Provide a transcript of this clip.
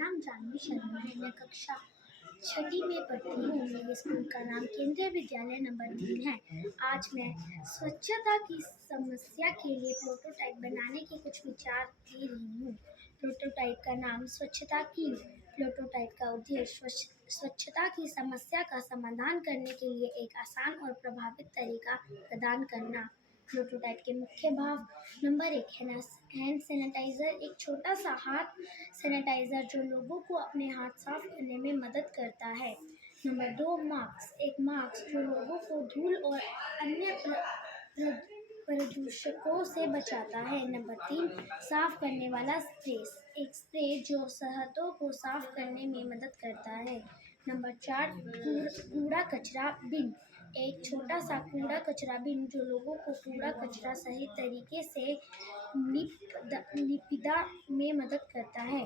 नाम जानवी शर्मा है। मैं कक्षा छठी में पढ़ती हूँ। मेरे स्कूल का नाम केंद्रीय विद्यालय नंबर 3 है। आज मैं स्वच्छता की समस्या के लिए प्रोटोटाइप बनाने के कुछ विचार दे रही हूँ। प्रोटोटाइप का नाम स्वच्छता की। प्रोटोटाइप का उद्देश्य स्वच्छता की समस्या का समाधान करने के लिए एक आसान और प्रभावित तरीका प्रदान करना। प्रोटोटाइप के मुख्य भाग: नंबर 1, हैंड सैनिटाइजर, एक छोटा सा हाथ सैनिटाइजर जो लोगों को अपने हाथ साफ करने में मदद करता है। नंबर 2, मास्क, एक मास्क जो लोगों को धूल और अन्य प्रदूषकों से बचाता है। नंबर 3, साफ करने वाला स्प्रे, एक स्प्रे जो सतहों को साफ करने में मदद करता है। नंबर 4, कूड़ा कचरा बिन, एक छोटा सा कूड़ा कचरा बिन जो लोगों को कूड़ा कचरा सही तरीके से निपदा में मदद करता है।